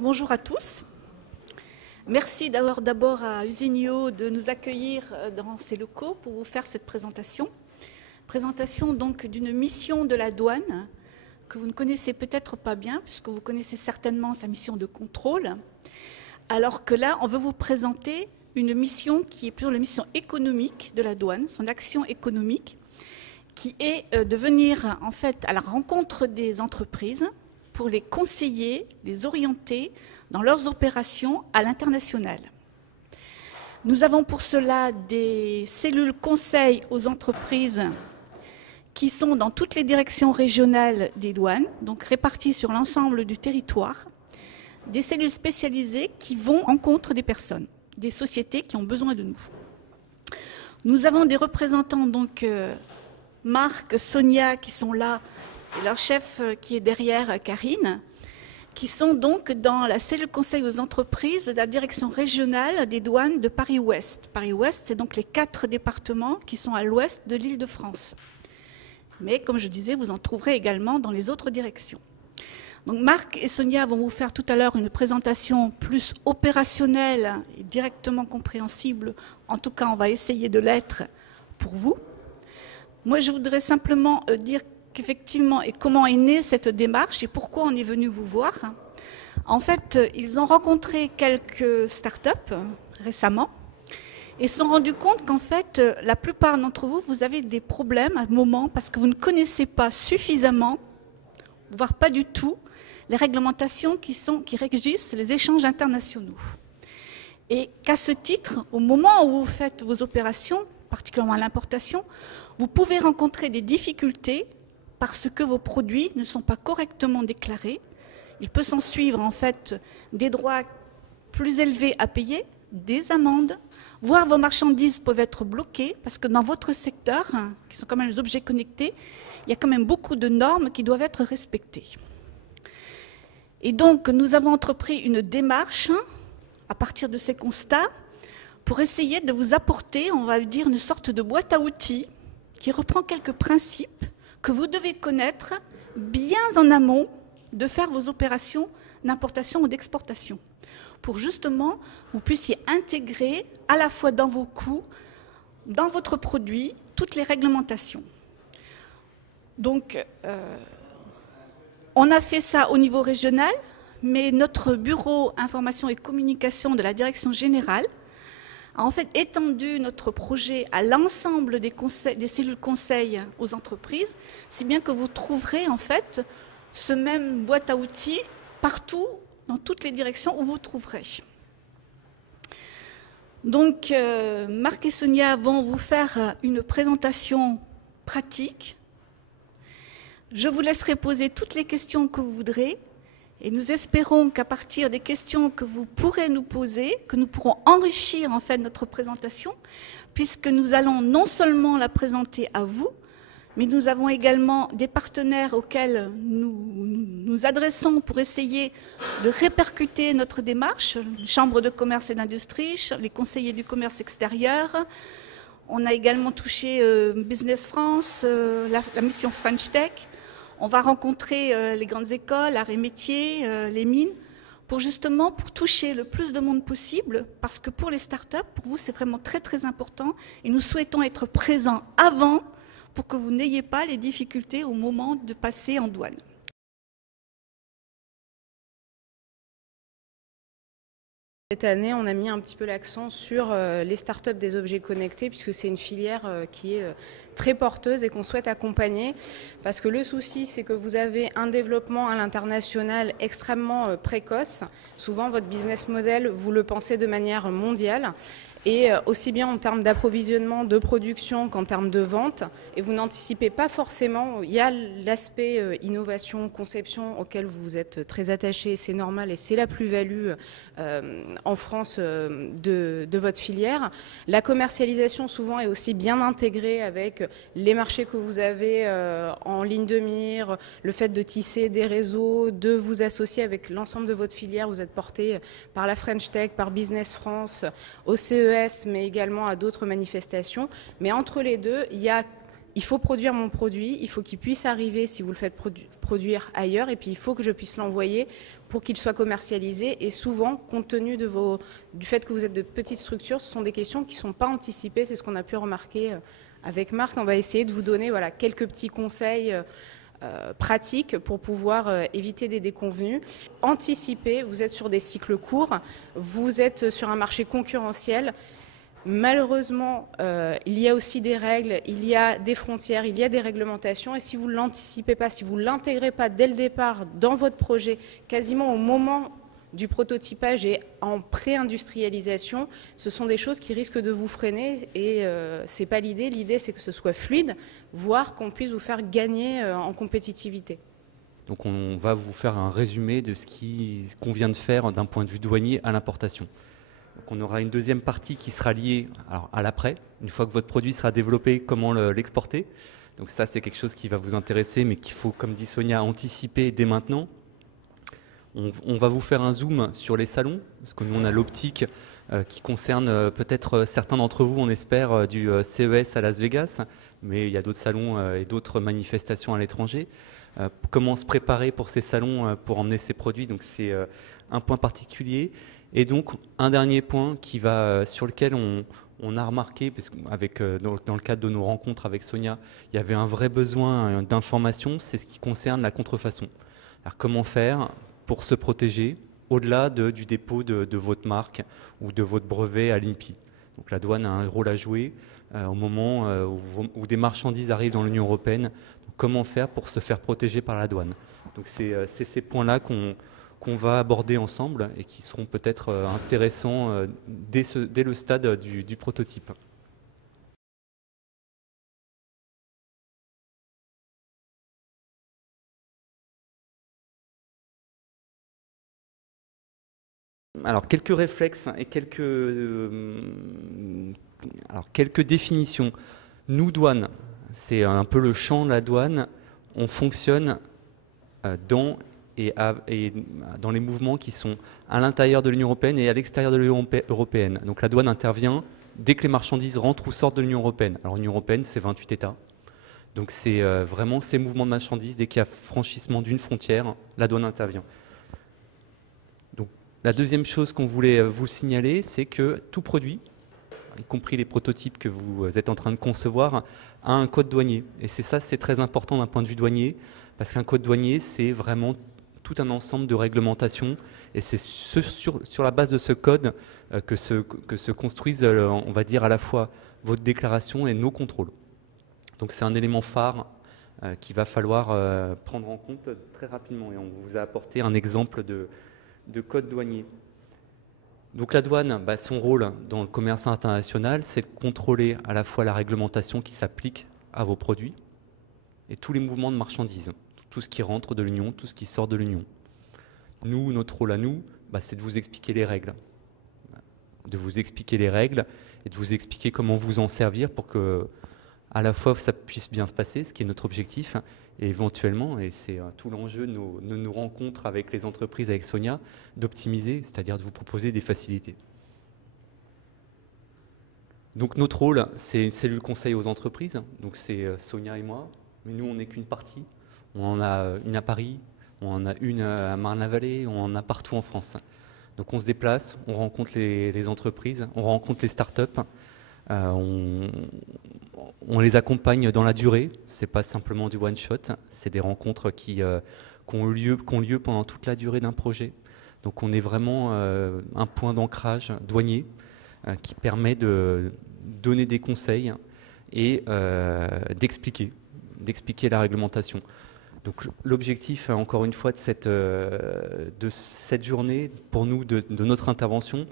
Bonjour à tous. Merci d'abord à Usinio de nous accueillir dans ces locaux pour vous faire cette présentation. Présentation donc d'une mission de la douane que vous ne connaissez peut-être pas bien, puisque vous connaissez certainement sa mission de contrôle, alors que là, on veut vous présenter une mission qui est plutôt la mission économique de la douane, son action économique, qui est de venir en fait à la rencontre des entreprises pour les conseiller, les orienter dans leurs opérations à l'international. Nous avons pour cela des cellules conseils aux entreprises qui sont dans toutes les directions régionales des douanes, donc réparties sur l'ensemble du territoire, des cellules spécialisées qui vont en rencontre des personnes, des sociétés qui ont besoin de nous. Nous avons des représentants, donc Marc, Sonia, qui sont là, et leur chef qui est derrière, Karine, qui sont donc dans la cellule conseil aux entreprises de la direction régionale des douanes de Paris-Ouest. Paris-Ouest, c'est donc les 4 départements qui sont à l'ouest de l'Île-de-France. Mais comme je disais, vous en trouverez également dans les autres directions. Donc Marc et Sonia vont vous faire tout à l'heure une présentation plus opérationnelle et directement compréhensible. En tout cas, on va essayer de l'être pour vous. Moi, je voudrais simplement dire qu'effectivement, et comment est née cette démarche et pourquoi on est venu vous voir. En fait, ils ont rencontré quelques startups récemment et se sont rendus compte qu'en fait, la plupart d'entre vous, vous avez des problèmes à un moment parce que vous ne connaissez pas suffisamment, voire pas du tout, les réglementations qui régissent les échanges internationaux. Et qu'à ce titre, au moment où vous faites vos opérations, particulièrement à l'importation, vous pouvez rencontrer des difficultés parce que vos produits ne sont pas correctement déclarés. Il peut s'en suivre en fait des droits plus élevés à payer, des amendes, voire vos marchandises peuvent être bloquées parce que dans votre secteur, qui sont quand même les objets connectés, il y a quand même beaucoup de normes qui doivent être respectées. Et donc, nous avons entrepris une démarche à partir de ces constats pour essayer de vous apporter, on va dire, une sorte de boîte à outils qui reprend quelques principes que vous devez connaître bien en amont de faire vos opérations d'importation ou d'exportation, pour justement vous puissiez intégrer à la fois dans vos coûts, dans votre produit, toutes les réglementations. Donc, on a fait ça au niveau régional, mais notre bureau information et communication de la direction générale a en fait étendu notre projet à l'ensemble des cellules conseil aux entreprises, si bien que vous trouverez en fait ce même boîte à outils partout, dans toutes les directions où vous trouverez. Donc, Marc et Sonia vont vous faire une présentation pratique. Je vous laisserai poser toutes les questions que vous voudrez. Et nous espérons qu'à partir des questions que vous pourrez nous poser, que nous pourrons enrichir en fait notre présentation, puisque nous allons non seulement la présenter à vous, mais nous avons également des partenaires auxquels nous adressons pour essayer de répercuter notre démarche, les chambres de commerce et d'industrie, les conseillers du commerce extérieur. On a également touché Business France, la mission French Tech. On va rencontrer les grandes écoles, arts et métiers, les mines, pour toucher le plus de monde possible, parce que pour les startups, pour vous, c'est vraiment très très important, et nous souhaitons être présents avant pour que vous n'ayez pas les difficultés au moment de passer en douane. Cette année, on a mis un petit peu l'accent sur les startups des objets connectés, puisque c'est une filière qui est très porteuse et qu'on souhaite accompagner. Parce que le souci, c'est que vous avez un développement à l'international extrêmement précoce. Souvent, votre business model, vous le pensez de manière mondiale. Et aussi bien en termes d'approvisionnement, de production qu'en termes de vente. Et vous n'anticipez pas forcément, il y a l'aspect innovation, conception auquel vous êtes très attaché, c'est normal et c'est la plus-value en France de votre filière. La commercialisation souvent est aussi bien intégrée avec les marchés que vous avez en ligne de mire, le fait de tisser des réseaux, de vous associer avec l'ensemble de votre filière. Vous êtes porté par la French Tech, par Business France, au CES, mais également à d'autres manifestations. Mais entre les deux, il y a il faut produire mon produit, il faut qu'il puisse arriver si vous le faites produire ailleurs, et puis il faut que je puisse l'envoyer pour qu'il soit commercialisé. Et souvent, compte tenu du fait que vous êtes de petites structures, ce sont des questions qui ne sont pas anticipées. C'est ce qu'on a pu remarquer avec Marc. On va essayer de vous donner quelques petits conseils pratiques pour pouvoir éviter des déconvenues. Anticiper, vous êtes sur des cycles courts, vous êtes sur un marché concurrentiel. Malheureusement, il y a aussi des règles, il y a des frontières, il y a des réglementations, et si vous ne l'anticipez pas, si vous ne l'intégrez pas dès le départ dans votre projet, quasiment au moment du prototypage et en pré-industrialisation, ce sont des choses qui risquent de vous freiner, et ce n'est pas l'idée. L'idée, c'est que ce soit fluide, voire qu'on puisse vous faire gagner en compétitivité. Donc on va vous faire un résumé de ce qu'on vient de faire d'un point de vue douanier à l'importation. Donc on aura une deuxième partie qui sera liée à l'après, une fois que votre produit sera développé, comment l'exporter. Donc ça, c'est quelque chose qui va vous intéresser, mais qu'il faut, comme dit Sonia, anticiper dès maintenant. On va vous faire un zoom sur les salons, parce que nous, on a l'optique qui concerne peut-être certains d'entre vous, on espère, du CES à Las Vegas, mais il y a d'autres salons et d'autres manifestations à l'étranger. Comment se préparer pour ces salons, pour emmener ces produits, donc c'est un point particulier. Et donc, un dernier point sur lequel on a remarqué, parce qu'avec dans le cadre de nos rencontres avec Sonia, il y avait un vrai besoin d'information, c'est ce qui concerne la contrefaçon. Alors, comment faire pour se protéger au-delà du dépôt de votre marque ou de votre brevet à l'INPI. Donc, la douane a un rôle à jouer au moment où des marchandises arrivent dans l'Union européenne. Donc, comment faire pour se faire protéger par la douane? Donc, c'est ces points-là qu'on va aborder ensemble et qui seront peut-être intéressants dès le stade du prototype. Alors, quelques réflexes et quelques définitions. Nous, douane, c'est un peu le champ de la douane. On fonctionne dans les mouvements qui sont à l'intérieur de l'Union européenne et à l'extérieur de l'Union européenne. Donc la douane intervient dès que les marchandises rentrent ou sortent de l'Union européenne. Alors l'Union européenne, c'est 28 États. Donc c'est vraiment ces mouvements de marchandises, dès qu'il y a franchissement d'une frontière, la douane intervient. Donc la deuxième chose qu'on voulait vous signaler, c'est que tout produit, y compris les prototypes que vous êtes en train de concevoir, a un code douanier. Et c'est très important d'un point de vue douanier, parce qu'un code douanier, c'est vraiment tout un ensemble de réglementations, et c'est sur la base de ce code que se construisent, on va dire, à la fois votre déclaration et nos contrôles. Donc c'est un élément phare qu'il va falloir prendre en compte très rapidement, et on vous a apporté un exemple de code douanier. Donc la douane, son rôle dans le commerce international, c'est de contrôler à la fois la réglementation qui s'applique à vos produits et tous les mouvements de marchandises, tout ce qui rentre de l'Union, tout ce qui sort de l'Union. Nous, notre rôle à nous, c'est de vous expliquer les règles. De vous expliquer les règles et de vous expliquer comment vous en servir pour que, à la fois, ça puisse bien se passer, ce qui est notre objectif, et éventuellement, et c'est tout l'enjeu de nos rencontres avec les entreprises, avec Sonia, d'optimiser, c'est-à-dire de vous proposer des facilités. Donc notre rôle, c'est une cellule conseil aux entreprises, donc c'est Sonia et moi, mais nous, on n'est qu'une partie. On en a une à Paris, on en a une à Marne-la-Vallée, on en a partout en France. Donc on se déplace, on rencontre les entreprises, on rencontre les startups, on les accompagne dans la durée. Ce n'est pas simplement du one-shot, c'est des rencontres qui ont lieu pendant toute la durée d'un projet. Donc on est vraiment un point d'ancrage douanier qui permet de donner des conseils et d'expliquer la réglementation. Donc l'objectif, encore une fois, de cette journée, pour nous, de notre intervention,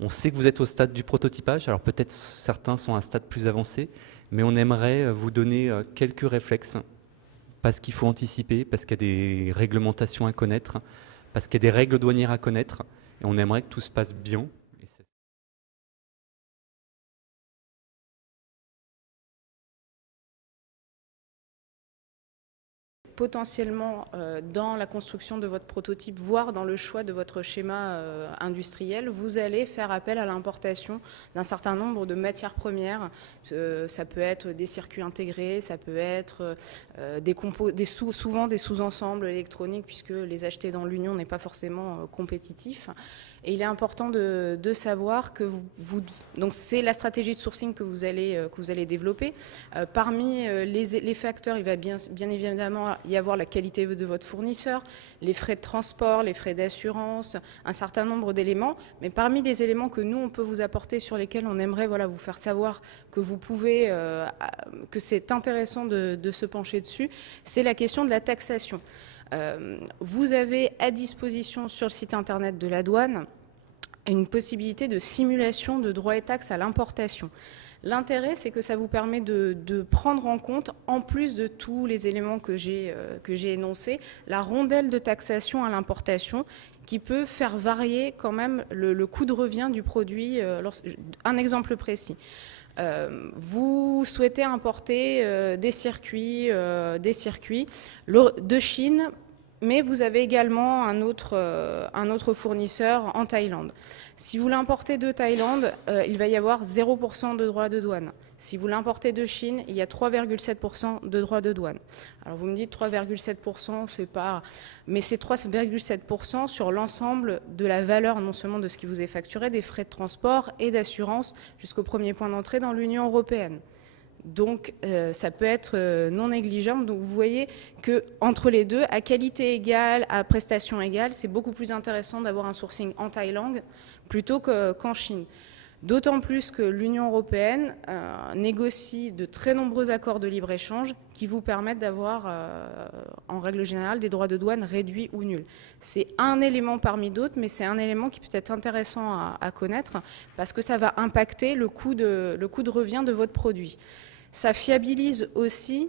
on sait que vous êtes au stade du prototypage, alors peut-être certains sont à un stade plus avancé, mais on aimerait vous donner quelques réflexes, parce qu'il faut anticiper, parce qu'il y a des réglementations à connaître, parce qu'il y a des règles douanières à connaître, et on aimerait que tout se passe bien. potentiellement dans la construction de votre prototype, voire dans le choix de votre schéma industriel, vous allez faire appel à l'importation d'un certain nombre de matières premières. Ça peut être des circuits intégrés, ça peut être souvent des sous-ensembles électroniques, puisque les acheter dans l'Union n'est pas forcément compétitif. Et il est important de savoir que donc c'est la stratégie de sourcing que vous allez développer. Parmi les facteurs, il va bien évidemment y avoir la qualité de votre fournisseur, les frais de transport, les frais d'assurance, un certain nombre d'éléments. Mais parmi les éléments que nous, on peut vous apporter, sur lesquels on aimerait vous faire savoir que vous pouvez, que c'est intéressant de se pencher dessus, c'est la question de la taxation. Vous avez à disposition sur le site internet de la douane une possibilité de simulation de droits et taxes à l'importation. L'intérêt, c'est que ça vous permet de prendre en compte, en plus de tous les éléments que j'ai énoncés, la rondelle de taxation à l'importation qui peut faire varier quand même le coût de revient du produit. Un exemple précis. Vous souhaitez importer des circuits de Chine, mais vous avez également un autre fournisseur en Thaïlande. Si vous l'importez de Thaïlande, il va y avoir 0% de droits de douane. Si vous l'importez de Chine, il y a 3,7% de droits de douane. Alors vous me dites 3,7%, c'est pas... Mais c'est 3,7% sur l'ensemble de la valeur, non seulement de ce qui vous est facturé, des frais de transport et d'assurance jusqu'au premier point d'entrée dans l'Union européenne. Donc ça peut être non négligeable. Donc vous voyez qu'entre les deux, à qualité égale, à prestation égale, c'est beaucoup plus intéressant d'avoir un sourcing en Thaïlande plutôt qu'en Chine. D'autant plus que l'Union européenne négocie de très nombreux accords de libre-échange qui vous permettent d'avoir, en règle générale, des droits de douane réduits ou nuls. C'est un élément parmi d'autres, mais c'est un élément qui peut être intéressant à connaître parce que ça va impacter le coût de revient de votre produit. Ça fiabilise aussi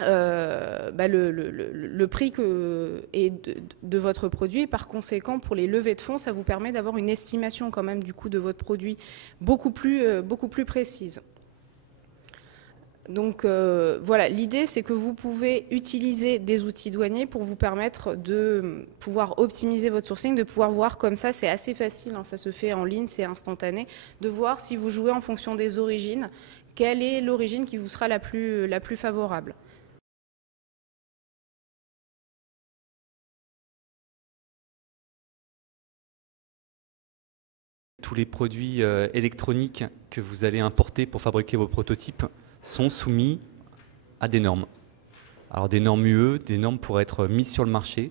le prix de votre produit, et par conséquent, pour les levées de fonds, ça vous permet d'avoir une estimation quand même du coût de votre produit beaucoup plus précise. Donc voilà, l'idée c'est que vous pouvez utiliser des outils douaniers pour vous permettre de pouvoir optimiser votre sourcing, de pouvoir voir comme ça, c'est assez facile, hein, ça se fait en ligne, c'est instantané, de voir si vous jouez en fonction des origines, quelle est l'origine qui vous sera la plus favorable. Tous les produits électroniques que vous allez importer pour fabriquer vos prototypes sont soumis à des normes. Alors des normes UE, des normes pour être mises sur le marché.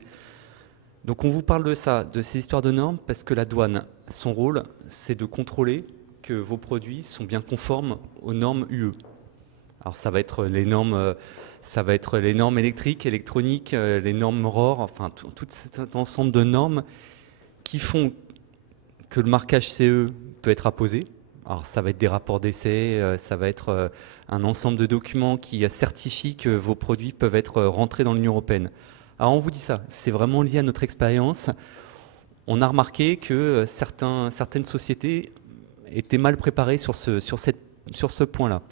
Donc on vous parle de ça, de ces histoires de normes, parce que la douane, son rôle, c'est de contrôler que vos produits sont bien conformes aux normes UE. Alors ça va être les normes électriques, électroniques, les normes ROR, enfin tout cet ensemble de normes qui font que le marquage CE peut être apposé. Alors ça va être des rapports d'essai, ça va être un ensemble de documents qui certifient que vos produits peuvent être rentrés dans l'Union européenne. Alors on vous dit ça, c'est vraiment lié à notre expérience. On a remarqué que certaines sociétés étaient mal préparées sur ce point-là.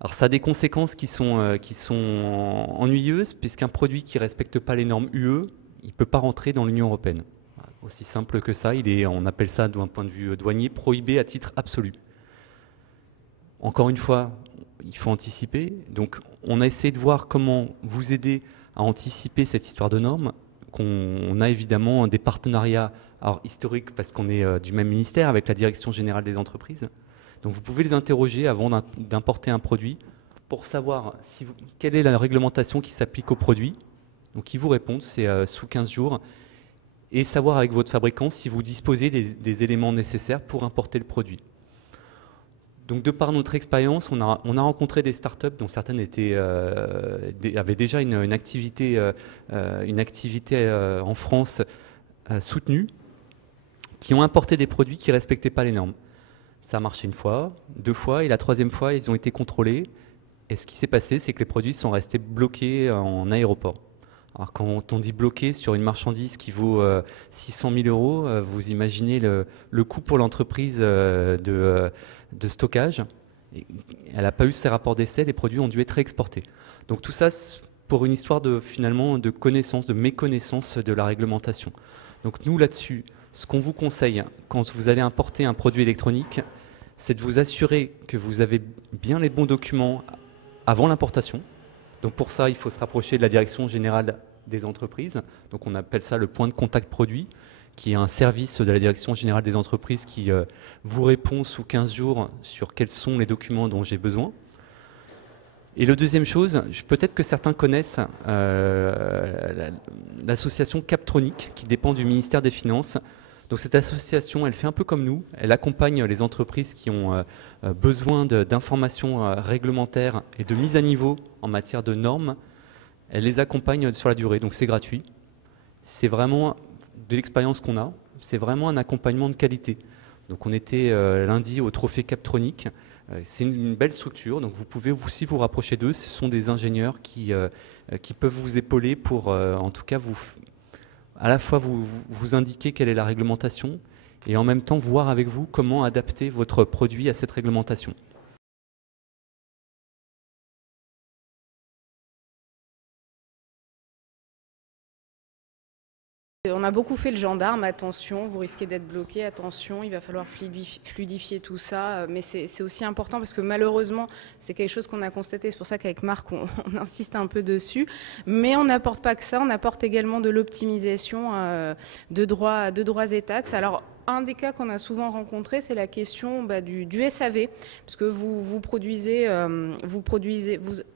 Alors ça a des conséquences qui sont ennuyeuses, puisqu'un produit qui ne respecte pas les normes UE, il ne peut pas rentrer dans l'Union européenne. Aussi simple que ça, on appelle ça d'un point de vue douanier prohibé à titre absolu. Encore une fois, il faut anticiper. Donc on a essayé de voir comment vous aider à anticiper cette histoire de normes. On a évidemment des partenariats historiques parce qu'on est du même ministère avec la Direction générale des entreprises. Donc vous pouvez les interroger avant d'importer un produit pour savoir quelle est la réglementation qui s'applique au produit. Donc ils vous répondent, c'est sous 15 jours. Et savoir avec votre fabricant si vous disposez des éléments nécessaires pour importer le produit. Donc de par notre expérience, on a rencontré des startups dont certaines avaient déjà une activité en France soutenue, qui ont importé des produits qui ne respectaient pas les normes. Ça a marché une fois, 2 fois, et la 3e fois, ils ont été contrôlés. Et ce qui s'est passé, c'est que les produits sont restés bloqués en aéroport. Alors quand on dit bloqué sur une marchandise qui vaut 600 000 €, vous imaginez le coût pour l'entreprise de stockage. Elle n'a pas eu ses rapports d'essai, les produits ont dû être réexportés. Donc tout ça pour une histoire finalement de connaissance, de méconnaissance de la réglementation. Donc nous là-dessus, ce qu'on vous conseille quand vous allez importer un produit électronique, c'est de vous assurer que vous avez bien les bons documents avant l'importation. Donc pour ça, il faut se rapprocher de la direction générale des entreprises. Donc on appelle ça le point de contact produit, qui est un service de la direction générale des entreprises qui vous répond sous 15 jours sur quels sont les documents dont j'ai besoin. Et la deuxième chose, peut-être que certains connaissent l'association Captronic, qui dépend du ministère des Finances. Donc cette association, elle fait un peu comme nous, elle accompagne les entreprises qui ont besoin d'informations réglementaires et de mise à niveau en matière de normes. Elle les accompagne sur la durée, donc c'est gratuit. C'est vraiment de l'expérience qu'on a, c'est vraiment un accompagnement de qualité. Donc on était lundi au Trophée Captronic. C'est une belle structure, donc vous pouvez aussi vous rapprocher d'eux. Ce sont des ingénieurs qui peuvent vous épauler pour, en tout cas, à la fois vous indiquer quelle est la réglementation et en même temps voir avec vous comment adapter votre produit à cette réglementation. On a beaucoup fait le gendarme, attention, vous risquez d'être bloqué, attention, il va falloir fluidifier tout ça, mais c'est aussi important parce que malheureusement, c'est quelque chose qu'on a constaté, c'est pour ça qu'avec Marc, on insiste un peu dessus, mais on n'apporte pas que ça, on apporte également de l'optimisation de droits et taxes. Alors, un des cas qu'on a souvent rencontré, c'est la question du SAV, parce que vous produisez,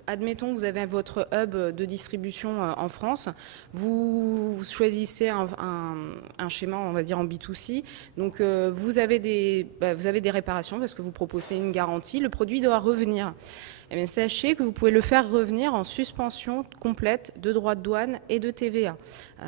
admettons, vous avez votre hub de distribution en France, vous choisissez un schéma, on va dire en B2C, donc vous avez des réparations parce que vous proposez une garantie, le produit doit revenir. Eh bien, sachez que vous pouvez le faire revenir en suspension complète de droits de douane et de TVA.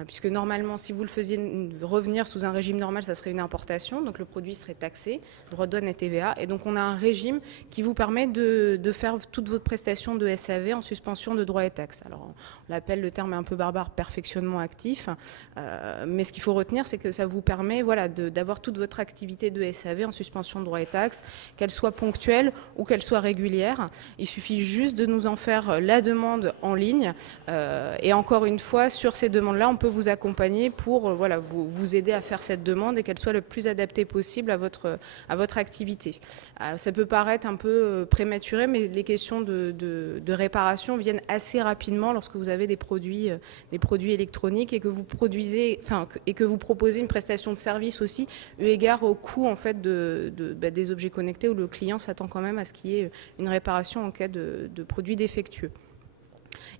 Puisque normalement, si vous le faisiez revenir sous un régime normal, ça serait une importation, donc le produit serait taxé, droits de douane et TVA. Et donc on a un régime qui vous permet de faire toute votre prestation de SAV en suspension de droits et taxes. Alors on l'appelle, le terme est un peu barbare, perfectionnement actif. Mais ce qu'il faut retenir, c'est que ça vous permet d'avoir toute votre activité de SAV en suspension de droits et taxes, qu'elle soit ponctuelle ou qu'elle soit régulière. Il suffit juste de nous en faire la demande en ligne. Et encore une fois, sur ces demandes-là, on peut vous accompagner pour vous aider à faire cette demande et qu'elle soit le plus adaptée possible à votre activité. Ça peut paraître un peu prématuré, mais les questions de réparation viennent assez rapidement lorsque vous avez des produits électroniques et que vous proposez une prestation de service aussi, eu égard au coût en fait des objets connectés où le client s'attend quand même à ce qu'il y ait une réparation en cas de produits défectueux.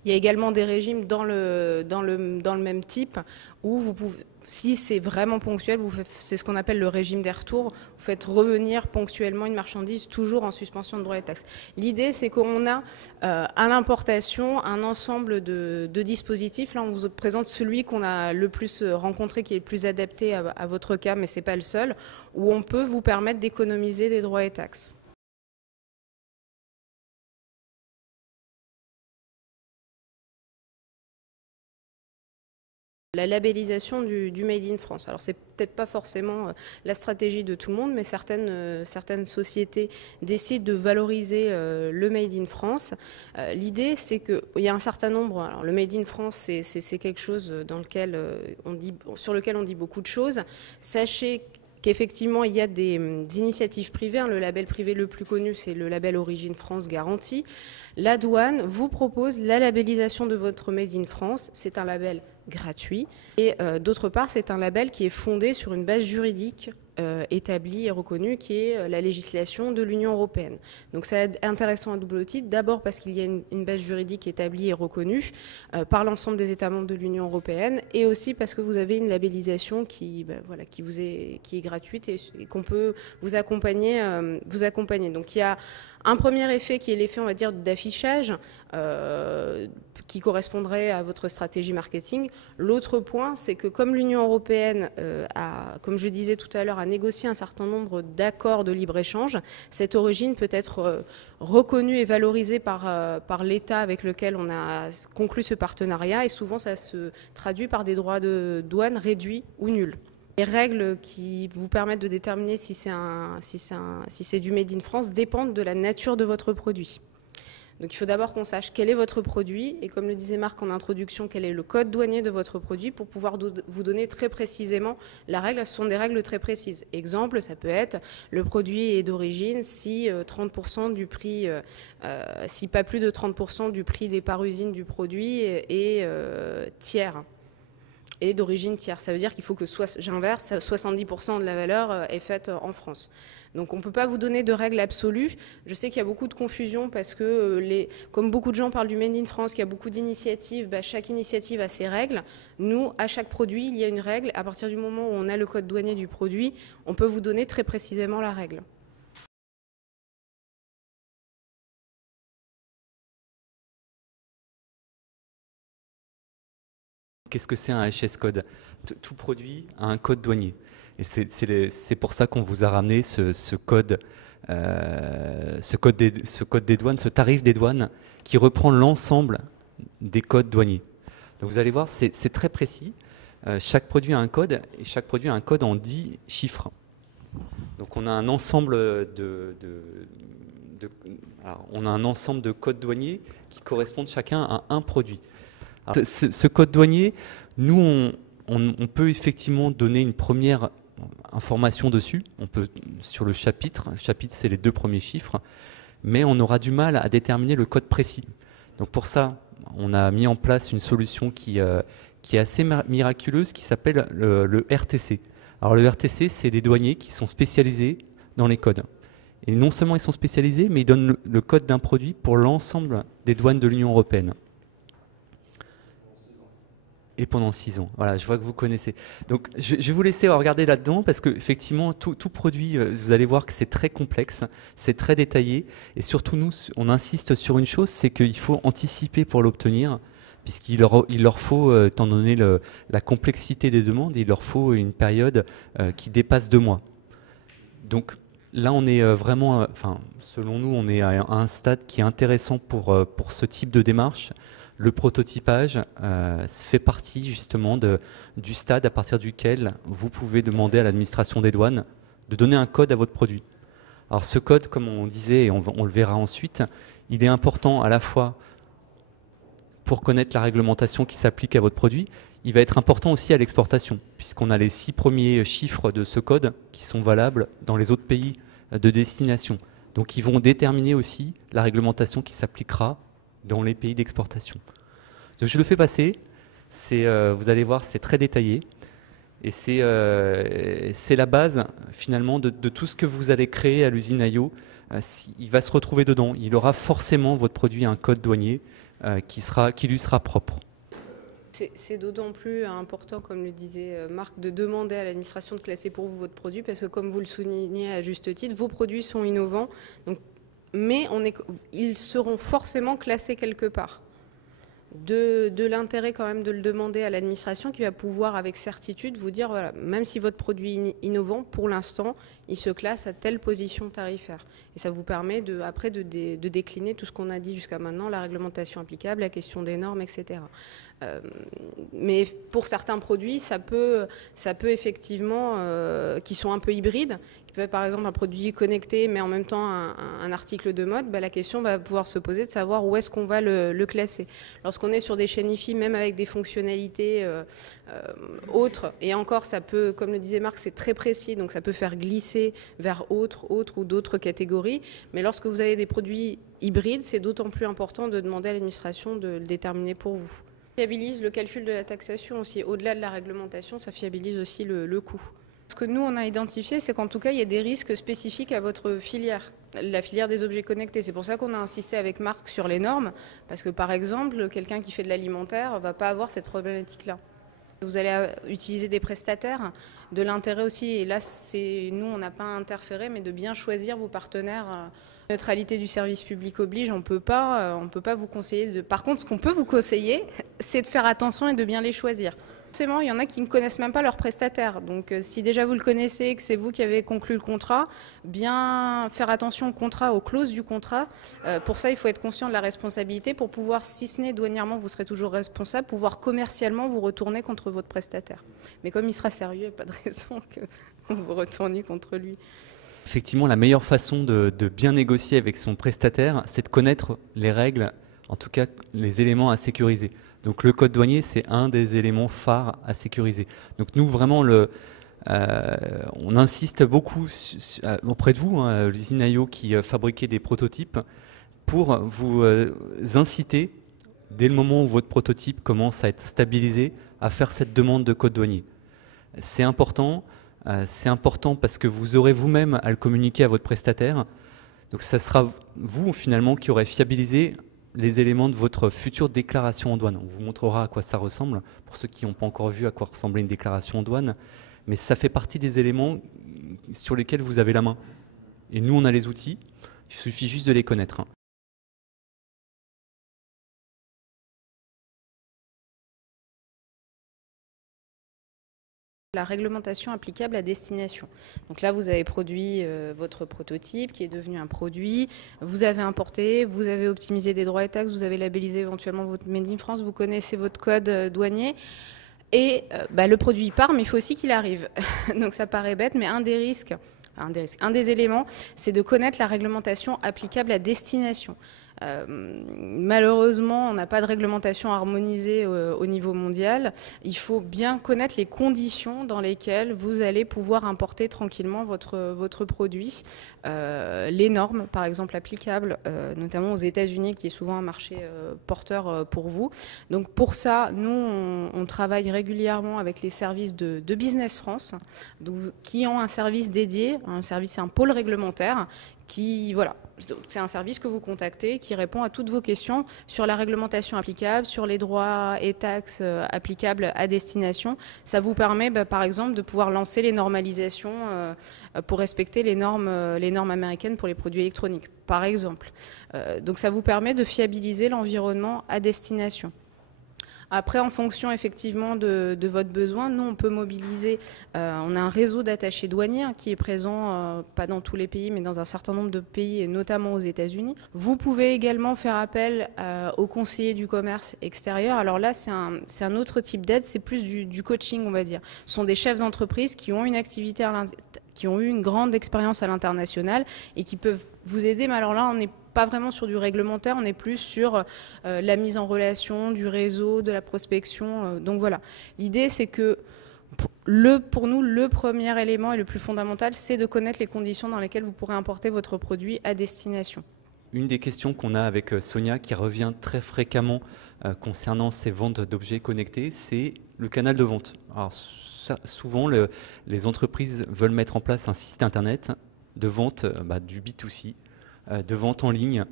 Il y a également des régimes dans le même type où vous pouvez, si c'est vraiment ponctuel, c'est ce qu'on appelle le régime des retours, vous faites revenir ponctuellement une marchandise toujours en suspension de droits et taxes. L'idée, c'est qu'on a à l'importation un ensemble de dispositifs. Là, on vous présente celui qu'on a le plus rencontré, qui est le plus adapté à votre cas, mais ce n'est pas le seul, où on peut vous permettre d'économiser des droits et taxes. La labellisation du Made in France. Alors c'est peut-être pas forcément la stratégie de tout le monde, mais certaines sociétés décident de valoriser le Made in France. L'idée, c'est qu'il y a un certain nombre. Alors le Made in France, c'est quelque chose sur lequel on dit beaucoup de choses. Sachez qu'effectivement, il y a des initiatives privées. Le label privé le plus connu, c'est le label Origine France Garantie. La douane vous propose la labellisation de votre Made in France. C'est un label gratuit. Et d'autre part, c'est un label qui est fondé sur une base juridique établie et reconnue, qui est la législation de l'Union européenne. Donc c'est intéressant à double titre, d'abord parce qu'il y a une base juridique établie et reconnue par l'ensemble des États membres de l'Union européenne, et aussi parce que vous avez une labellisation qui est gratuite et qu'on peut vous accompagner. Donc il y a un premier effet qui est l'effet, on va dire, d'affichage qui correspondrait à votre stratégie marketing. L'autre point, c'est que comme l'Union européenne comme je disais tout à l'heure, a négocié un certain nombre d'accords de libre-échange, cette origine peut être reconnue et valorisée par l'État avec lequel on a conclu ce partenariat, et souvent ça se traduit par des droits de douane réduits ou nuls. Les règles qui vous permettent de déterminer si c'est du Made in France dépendent de la nature de votre produit. Donc il faut d'abord qu'on sache quel est votre produit et comme le disait Marc en introduction, quel est le code douanier de votre produit pour pouvoir vous donner très précisément la règle. Ce sont des règles très précises. Exemple, ça peut être le produit est d'origine si 30% du prix, si pas plus de 30% du prix des parts usines du produit est tiers. Et d'origine tierce. Ça veut dire qu'il faut que, j'inverse, 70% de la valeur est faite en France. Donc on ne peut pas vous donner de règles absolues. Je sais qu'il y a beaucoup de confusion parce que, comme beaucoup de gens parlent du Made in France, qu'il y a beaucoup d'initiatives, chaque initiative a ses règles. Nous, à chaque produit, il y a une règle. À partir du moment où on a le code douanier du produit, on peut vous donner très précisément la règle. Qu'est-ce que c'est un HS code? Tout produit a un code douanier. Et c'est pour ça qu'on vous a ramené ce code des douanes, ce tarif des douanes qui reprend l'ensemble des codes douaniers. Donc vous allez voir, c'est très précis. Chaque produit a un code et chaque produit a un code en 10 chiffres. Donc on a un ensemble on a un ensemble de codes douaniers qui correspondent chacun à un produit. Alors, ce code douanier, nous, on peut effectivement donner une première information dessus. On peut sur le chapitre. Le chapitre, c'est les 2 premiers chiffres. Mais on aura du mal à déterminer le code précis. Donc pour ça, on a mis en place une solution qui est assez miraculeuse, qui s'appelle le RTC. Alors le RTC, c'est des douaniers qui sont spécialisés dans les codes. Et non seulement ils sont spécialisés, mais ils donnent le code d'un produit pour l'ensemble des douanes de l'Union européenne. Et pendant 6 ans. Voilà, je vois que vous connaissez. Donc, je vais vous laisser regarder là-dedans parce qu'effectivement, tout produit, vous allez voir que c'est très complexe, c'est très détaillé. Et surtout, nous, on insiste sur une chose, c'est qu'il faut anticiper pour l'obtenir, puisqu'il leur faut, étant donné la complexité des demandes, il leur faut une période qui dépasse 2 mois. Donc, là, on est vraiment, selon nous, on est à un stade qui est intéressant pour ce type de démarche. Le prototypage fait partie justement du stade à partir duquel vous pouvez demander à l'administration des douanes de donner un code à votre produit. Alors ce code, comme on disait, et on le verra ensuite, il est important à la fois pour connaître la réglementation qui s'applique à votre produit, il va être important aussi à l'exportation, puisqu'on a les 6 premiers chiffres de ce code qui sont valables dans les autres pays de destination. Donc ils vont déterminer aussi la réglementation qui s'appliquera dans les pays d'exportation. Je le fais passer, vous allez voir, c'est très détaillé, et c'est la base finalement de tout ce que vous allez créer à l'usine Ayo. Il va se retrouver dedans, il aura forcément votre produit un code douanier qui lui sera propre. C'est d'autant plus important, comme le disait Marc, de demander à l'administration de classer pour vous votre produit, parce que comme vous le soulignez à juste titre, vos produits sont innovants, mais ils seront forcément classés quelque part. De l'intérêt quand même de le demander à l'administration qui va pouvoir avec certitude vous dire, voilà, même si votre produit est innovant, pour l'instant, il se classe à telle position tarifaire. Et ça vous permet après de décliner tout ce qu'on a dit jusqu'à maintenant, la réglementation applicable, la question des normes, etc. Mais pour certains produits, ça peut effectivement, qui sont un peu hybrides, qui peut être par exemple un produit connecté, mais en même temps un article de mode, la question va pouvoir se poser de savoir où est-ce qu'on va le classer. Lorsqu'on est sur des chaînes IFI, même avec des fonctionnalités autres, et encore, ça peut, comme le disait Marc, c'est très précis, donc ça peut faire glisser vers autre ou d'autres catégories. Mais lorsque vous avez des produits hybrides, c'est d'autant plus important de demander à l'administration de le déterminer pour vous. Ça fiabilise le calcul de la taxation aussi. Au-delà de la réglementation, ça fiabilise aussi le coût. Ce que nous, on a identifié, c'est qu'en tout cas, il y a des risques spécifiques à votre filière, la filière des objets connectés. C'est pour ça qu'on a insisté avec Marc sur les normes, parce que par exemple, quelqu'un qui fait de l'alimentaire ne va pas avoir cette problématique-là. Vous allez utiliser des prestataires, de l'intérêt aussi, et là, nous, on n'a pas interféré, mais de bien choisir vos partenaires. Neutralité du service public oblige, on ne peut pas vous conseiller. Par contre, ce qu'on peut vous conseiller, c'est de faire attention et de bien les choisir. Forcément, il y en a qui ne connaissent même pas leur prestataire. Donc, si déjà vous le connaissez, que c'est vous qui avez conclu le contrat, bien faire attention au contrat, aux clauses du contrat. Pour ça, il faut être conscient de la responsabilité pour pouvoir, si ce n'est douanièrement, vous serez toujours responsable, pouvoir commercialement vous retourner contre votre prestataire. Mais comme il sera sérieux, il n'y a pas de raison que vous vous retourniez contre lui. effectivement, la meilleure façon de bien négocier avec son prestataire, c'est de connaître les règles, en tout cas les éléments à sécuriser. Donc le code douanier, c'est un des éléments phares à sécuriser. Donc nous, vraiment, on insiste beaucoup auprès de vous, hein, l'usine IO qui fabriquait des prototypes, pour vous inciter, dès le moment où votre prototype commence à être stabilisé, à faire cette demande de code douanier. C'est important parce que vous aurez vous-même à le communiquer à votre prestataire. Donc ça sera vous, finalement, qui aurez fiabilisé les éléments de votre future déclaration en douane. On vous montrera à quoi ça ressemble, pour ceux qui n'ont pas encore vu à quoi ressemblait une déclaration en douane. Mais ça fait partie des éléments sur lesquels vous avez la main. Et nous, on a les outils, il suffit juste de les connaître. La réglementation applicable à destination. Donc là, vous avez produit votre prototype qui est devenu un produit, vous avez importé, vous avez optimisé des droits et taxes, vous avez labellisé éventuellement votre Made in France, vous connaissez votre code douanier et le produit part, mais il faut aussi qu'il arrive. Donc ça paraît bête, mais un des éléments, c'est de connaître la réglementation applicable à destination. Malheureusement, on n'a pas de réglementation harmonisée au niveau mondial. Il faut bien connaître les conditions dans lesquelles vous allez pouvoir importer tranquillement votre produit. Les normes, par exemple, applicables, notamment aux États-Unis, qui est souvent un marché porteur pour vous. Donc pour ça, nous, on travaille régulièrement avec les services de Business France, qui ont un service dédié, un pôle réglementaire, c'est un service que vous contactez qui répond à toutes vos questions sur la réglementation applicable, sur les droits et taxes applicables à destination. Ça vous permet, par exemple, de pouvoir lancer les normalisations pour respecter les normes américaines pour les produits électroniques, par exemple. Donc ça vous permet de fiabiliser l'environnement à destination. Après, en fonction effectivement de votre besoin, nous on peut mobiliser, on a un réseau d'attachés douaniers qui est présent, pas dans tous les pays, mais dans un certain nombre de pays, et notamment aux États-Unis. Vous pouvez également faire appel aux conseillers du commerce extérieur. Alors là, c'est un autre type d'aide, c'est plus du coaching, on va dire. Ce sont des chefs d'entreprise qui ont une activité qui ont eu une grande expérience à l'international et qui peuvent vous aider. Mais alors là, on n'est pas vraiment sur du réglementaire, on est plus sur la mise en relation, du réseau, de la prospection. Donc voilà, l'idée c'est que pour nous, le premier élément et le plus fondamental, c'est de connaître les conditions dans lesquelles vous pourrez importer votre produit à destination. Une des questions qu'on a avec Sonia, qui revient très fréquemment concernant ces ventes d'objets connectés, c'est le canal de vente. Alors, souvent, les entreprises veulent mettre en place un site internet de vente du B2C, de vente en ligne.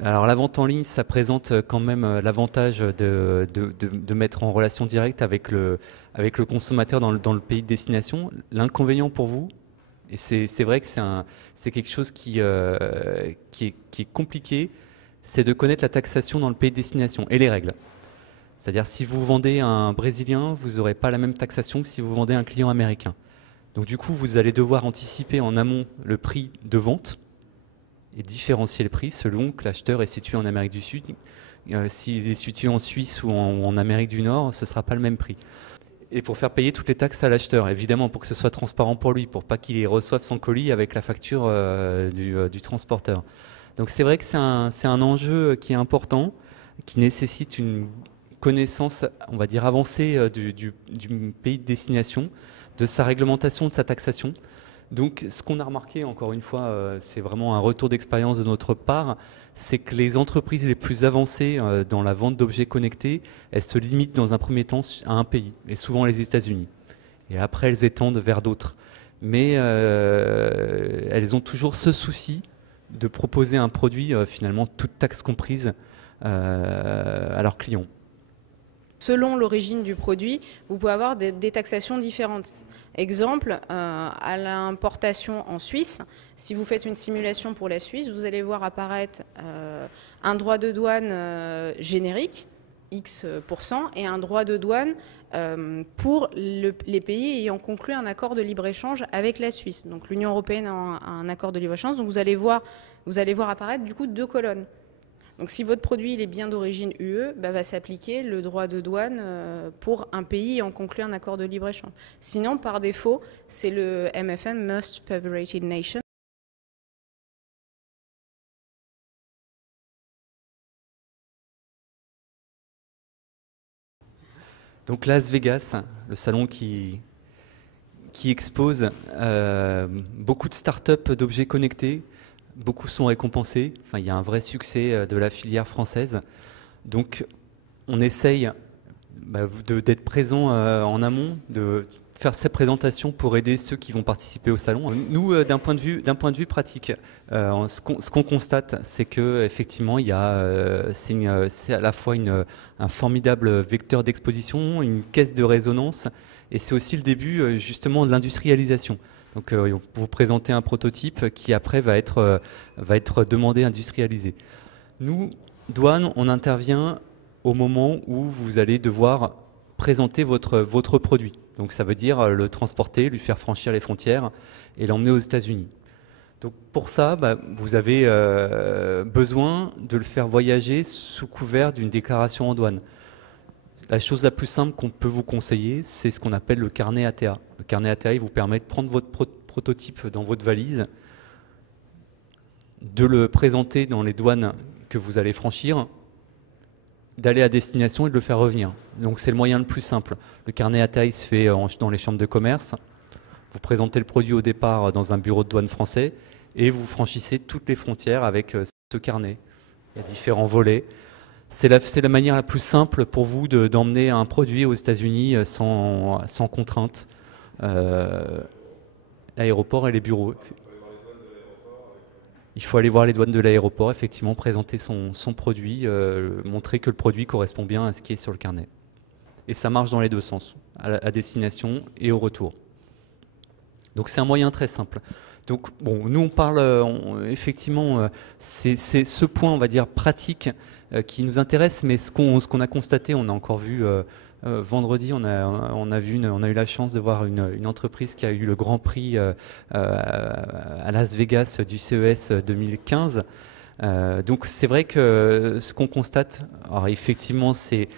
Alors la vente en ligne, ça présente quand même l'avantage de mettre en relation directe avec le consommateur dans le pays de destination. L'inconvénient pour vous, et c'est vrai que c'est quelque chose qui est compliqué, c'est de connaître la taxation dans le pays de destination et les règles. C'est-à-dire si vous vendez à un Brésilien, vous n'aurez pas la même taxation que si vous vendez à un client américain. Donc du coup, vous allez devoir anticiper en amont le prix de vente et différencier le prix selon que l'acheteur est situé en Amérique du Sud. S'il est situé en Suisse ou en Amérique du Nord, ce ne sera pas le même prix. Et pour faire payer toutes les taxes à l'acheteur, évidemment, pour que ce soit transparent pour lui, pour pas qu'il reçoive son colis avec la facture du transporteur. Donc c'est vrai que c'est un enjeu qui est important, qui nécessite une connaissance, on va dire, avancée du pays de destination, de sa réglementation, de sa taxation. Donc ce qu'on a remarqué, encore une fois, c'est vraiment un retour d'expérience de notre part, c'est que les entreprises les plus avancées dans la vente d'objets connectés, elles se limitent dans un premier temps à un pays, et souvent les États-Unis. Et après, elles étendent vers d'autres. Mais elles ont toujours ce souci de proposer un produit, finalement, toute taxe comprise, à leurs clients. Selon l'origine du produit, vous pouvez avoir des taxations différentes. Exemple, à l'importation en Suisse, si vous faites une simulation pour la Suisse, vous allez voir apparaître un droit de douane générique, X%, et un droit de douane pour les pays ayant conclu un accord de libre-échange avec la Suisse. Donc l'Union européenne a un accord de libre-échange, donc vous allez voir apparaître du coup deux colonnes. Donc si votre produit il est bien d'origine UE, va s'appliquer le droit de douane pour un pays ayant conclu un accord de libre-échange. Sinon, par défaut, c'est le MFN, Most Favored Nation. Donc Las Vegas, le salon qui expose beaucoup de startups d'objets connectés. Beaucoup sont récompensés. Enfin, il y a un vrai succès de la filière française. Donc, on essaye d'être présent en amont, de faire ces présentations pour aider ceux qui vont participer au salon. Nous, d'un point de vue pratique, ce qu'on constate, c'est que effectivement, c'est à la fois un formidable vecteur d'exposition, une caisse de résonance, et c'est aussi le début justement de l'industrialisation. Donc, vous présentez un prototype qui après va être demandé, industrialisé. Nous, douane, on intervient au moment où vous allez devoir présenter votre produit. Donc, ça veut dire le transporter, lui faire franchir les frontières et l'emmener aux États-Unis. Donc, pour ça, vous avez besoin de le faire voyager sous couvert d'une déclaration en douane. La chose la plus simple qu'on peut vous conseiller, c'est ce qu'on appelle le carnet ATA. Le carnet ATA, il vous permet de prendre votre prototype dans votre valise, de le présenter dans les douanes que vous allez franchir, d'aller à destination et de le faire revenir. Donc c'est le moyen le plus simple. Le carnet ATA, il se fait dans les chambres de commerce. Vous présentez le produit au départ dans un bureau de douane français et vous franchissez toutes les frontières avec ce carnet. Il y a différents volets. C'est la manière la plus simple pour vous d'emmener un produit aux États-Unis sans contrainte. L'aéroport et les bureaux. Il faut aller voir les douanes de l'aéroport, effectivement, présenter son produit, montrer que le produit correspond bien à ce qui est sur le carnet. Et ça marche dans les deux sens, à destination et au retour. Donc c'est un moyen très simple. Donc bon, nous on parle effectivement, c'est ce point, on va dire, pratique qui nous intéresse, mais ce qu'on a constaté, on a encore vu vendredi, on a eu la chance de voir une entreprise qui a eu le Grand Prix à Las Vegas du CES 2015. Donc c'est vrai que ce qu'on constate, alors effectivement c'est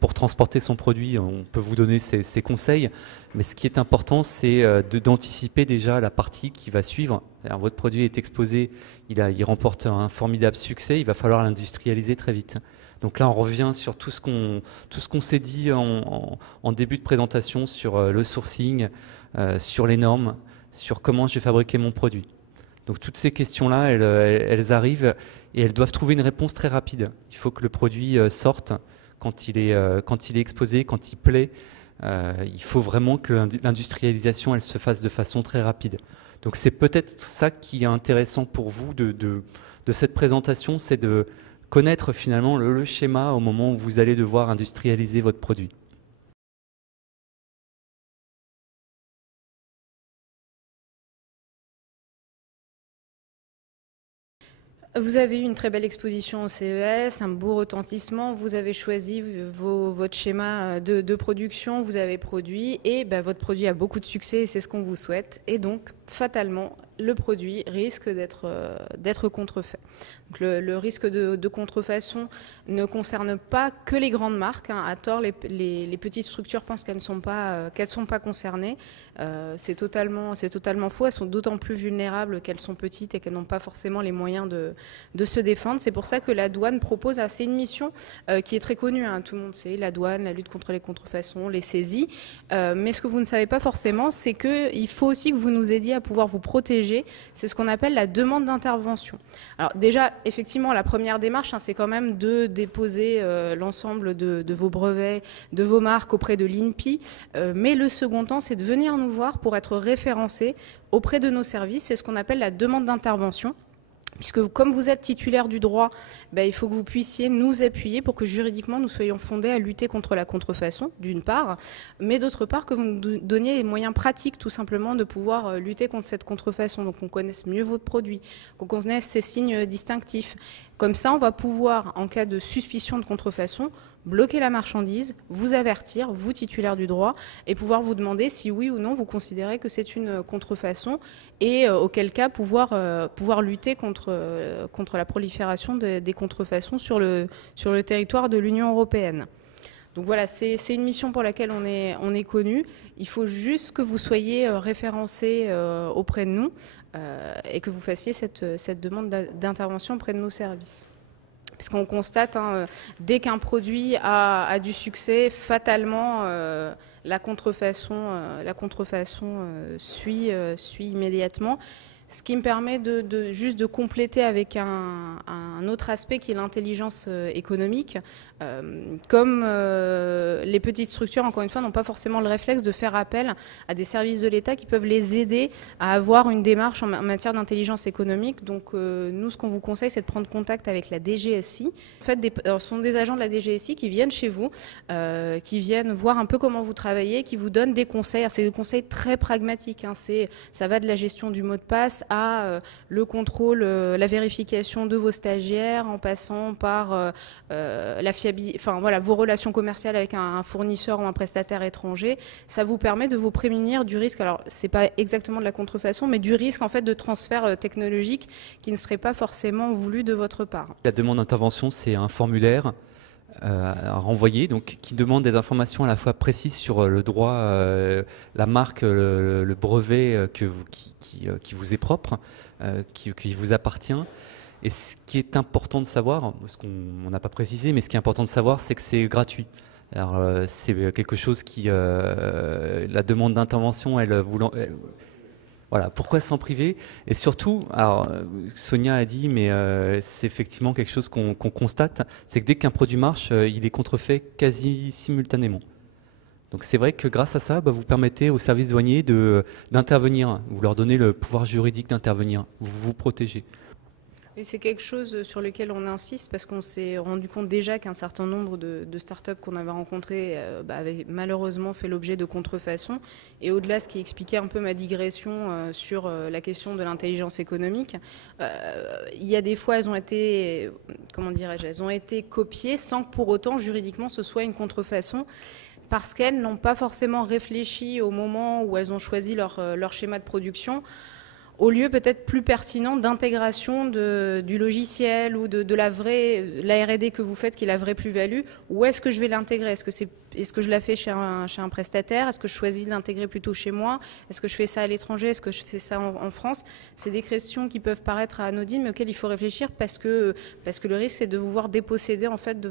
pour transporter son produit, on peut vous donner ces conseils, mais ce qui est important, c'est d'anticiper déjà la partie qui va suivre. Alors, votre produit est exposé, il remporte un formidable succès, il va falloir l'industrialiser très vite. Donc là, on revient sur tout ce qu'on s'est dit en début de présentation sur le sourcing, sur les normes, sur comment je vais fabriquer mon produit. Donc toutes ces questions-là, elles arrivent et elles doivent trouver une réponse très rapide. Il faut que le produit sorte quand il est exposé, quand il plaît. Il faut vraiment que l'industrialisation elle se fasse de façon très rapide. Donc c'est peut-être ça qui est intéressant pour vous de cette présentation, c'est de connaître finalement le schéma au moment où vous allez devoir industrialiser votre produit. Vous avez eu une très belle exposition au CES, un beau retentissement, vous avez choisi votre schéma de production, vous avez produit et votre produit a beaucoup de succès et c'est ce qu'on vous souhaite. Et donc, fatalement, le produit risque d'être contrefait. Donc, le risque de contrefaçon ne concerne pas que les grandes marques. À tort, les petites structures pensent qu'elles ne sont pas concernées. C'est totalement faux. Elles sont d'autant plus vulnérables qu'elles sont petites et qu'elles n'ont pas forcément les moyens de se défendre. C'est pour ça que la douane propose, c'est une mission qui est très connue, tout le monde sait, la douane, la lutte contre les contrefaçons, les saisies. Mais ce que vous ne savez pas forcément, c'est qu'il faut aussi que vous nous aidiez à pouvoir vous protéger. C'est ce qu'on appelle la demande d'intervention. Alors déjà, effectivement, la première démarche, c'est quand même de déposer l'ensemble de vos brevets, de vos marques auprès de l'INPI. Mais le second temps, c'est de venir nous voir pour être référencé auprès de nos services. C'est ce qu'on appelle la demande d'intervention. Puisque comme vous êtes titulaire du droit, il faut que vous puissiez nous appuyer pour que juridiquement nous soyons fondés à lutter contre la contrefaçon, d'une part, mais d'autre part que vous nous donniez les moyens pratiques tout simplement de pouvoir lutter contre cette contrefaçon. Donc qu'on connaisse mieux votre produit, qu'on connaisse ses signes distinctifs. Comme ça, on va pouvoir, en cas de suspicion de contrefaçon, bloquer la marchandise, vous avertir, vous titulaire du droit, et pouvoir vous demander si oui ou non vous considérez que c'est une contrefaçon, et auquel cas pouvoir lutter contre la prolifération des contrefaçons sur le territoire de l'Union européenne. Donc voilà, c'est une mission pour laquelle on est connu. Il faut juste que vous soyez référencé auprès de nous et que vous fassiez cette demande d'intervention auprès de nos services. Parce qu'on constate, dès qu'un produit a du succès, fatalement, la contrefaçon suit immédiatement. Ce qui me permet juste de compléter avec un autre aspect qui est l'intelligence économique. Comme les petites structures, encore une fois, n'ont pas forcément le réflexe de faire appel à des services de l'État qui peuvent les aider à avoir une démarche en matière d'intelligence économique. Donc nous, ce qu'on vous conseille, c'est de prendre contact avec la DGSI. En fait, ce sont des agents de la DGSI qui viennent chez vous, qui viennent voir un peu comment vous travaillez, qui vous donnent des conseils. C'est des conseils très pragmatiques. Ça va de la gestion du mot de passe à le contrôle, la vérification de vos stagiaires, en passant par la fiabilité, vos relations commerciales avec un fournisseur ou un prestataire étranger. Ça vous permet de vous prémunir du risque, alors c'est pas exactement de la contrefaçon, mais du risque en fait de transfert technologique qui ne serait pas forcément voulu de votre part. La demande d'intervention, c'est un formulaire à renvoyer, donc qui demande des informations à la fois précises sur le droit, la marque, le brevet qui vous est propre, qui vous appartient. Et ce qui est important de savoir, ce qu'on n'a pas précisé, mais ce qui est important de savoir, c'est que c'est gratuit. Alors c'est quelque chose qui, la demande d'intervention, voilà, pourquoi s'en priver? Et surtout, alors Sonia a dit, mais c'est effectivement quelque chose qu'on constate, c'est que dès qu'un produit marche, il est contrefait quasi simultanément. Donc c'est vrai que grâce à ça, vous permettez aux services douaniers d'intervenir, vous leur donnez le pouvoir juridique d'intervenir, vous vous protégez. Et c'est quelque chose sur lequel on insiste parce qu'on s'est rendu compte déjà qu'un certain nombre de startups qu'on avait rencontrées avaient malheureusement fait l'objet de contrefaçons. Et au-delà, ce qui expliquait un peu ma digression sur la question de l'intelligence économique, il y a des fois, elles ont été copiées sans que pour autant, juridiquement, ce soit une contrefaçon, parce qu'elles n'ont pas forcément réfléchi au moment où elles ont choisi leur schéma de production, au lieu peut-être plus pertinent d'intégration du logiciel ou de la R&D que vous faites, qui est la vraie plus-value. Où est-ce que je vais l'intégrer? Est-ce que je la fais chez un prestataire? Est-ce que je choisis de l'intégrer plutôt chez moi? Est-ce que je fais ça à l'étranger? Est-ce que je fais ça en France? C'est des questions qui peuvent paraître anodines, mais auxquelles il faut réfléchir parce que le risque, c'est de vous voir déposséder en fait de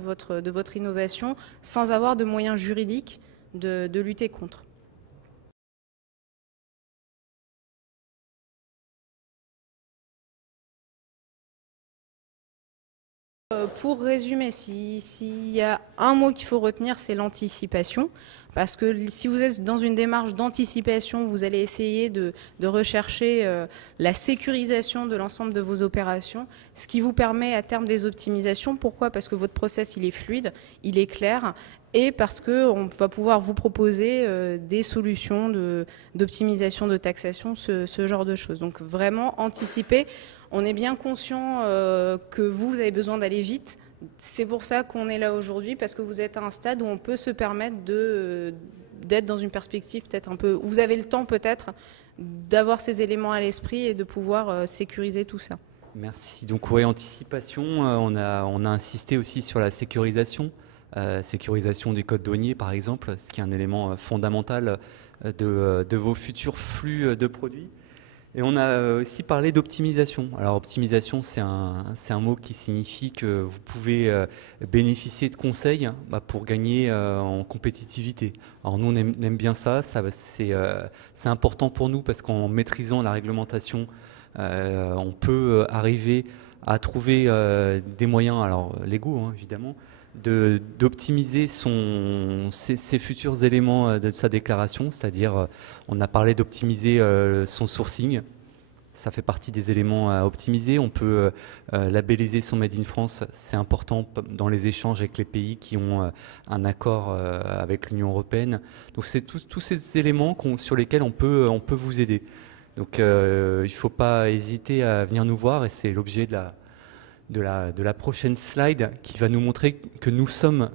votre innovation sans avoir de moyens juridiques de lutter contre. Pour résumer, s'il y a un mot qu'il faut retenir, c'est l'anticipation. Parce que si vous êtes dans une démarche d'anticipation, vous allez essayer de rechercher la sécurisation de l'ensemble de vos opérations, ce qui vous permet à terme des optimisations. Pourquoi? Parce que votre process, il est fluide, il est clair, et parce qu'on va pouvoir vous proposer des solutions d'optimisation, de taxation, ce genre de choses. Donc vraiment anticiper. On est bien conscient que vous avez besoin d'aller vite. C'est pour ça qu'on est là aujourd'hui, parce que vous êtes à un stade où on peut se permettre d'être dans une perspective peut-être un peu, où vous avez le temps peut-être d'avoir ces éléments à l'esprit et de pouvoir sécuriser tout ça. Merci. Donc oui, anticipation, on a insisté aussi sur la sécurisation, sécurisation des codes douaniers par exemple, ce qui est un élément fondamental de vos futurs flux de produits. Et on a aussi parlé d'optimisation. Alors optimisation, c'est un mot qui signifie que vous pouvez bénéficier de conseils pour gagner en compétitivité. Alors nous, on aime bien ça, c'est important pour nous parce qu'en maîtrisant la réglementation, on peut arriver à trouver des moyens, alors légaux évidemment, d'optimiser ses futurs éléments de sa déclaration, c'est-à-dire on a parlé d'optimiser son sourcing, ça fait partie des éléments à optimiser. On peut labelliser son Made in France, c'est important dans les échanges avec les pays qui ont un accord avec l'Union européenne. Donc c'est tous ces éléments sur lesquels on peut vous aider. Donc il ne faut pas hésiter à venir nous voir et c'est l'objet de la prochaine slide qui va nous montrer que nous sommes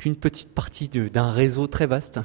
qu'une petite partie d'un réseau très vaste.